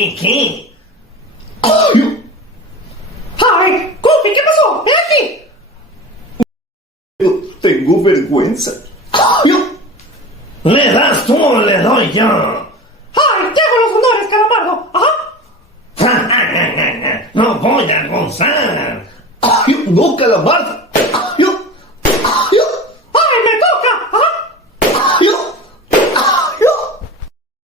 ¿Qué? ¡Ay! ¡Goofy! ¿Qué pasó? ¡Ven aquí! Tengo vergüenza. ¿Le das tú o le doy yo? ¡Ay! ¡Te hago los honores, Calamardo! ¡Ajá! No voy a gozar. No, Calamardo.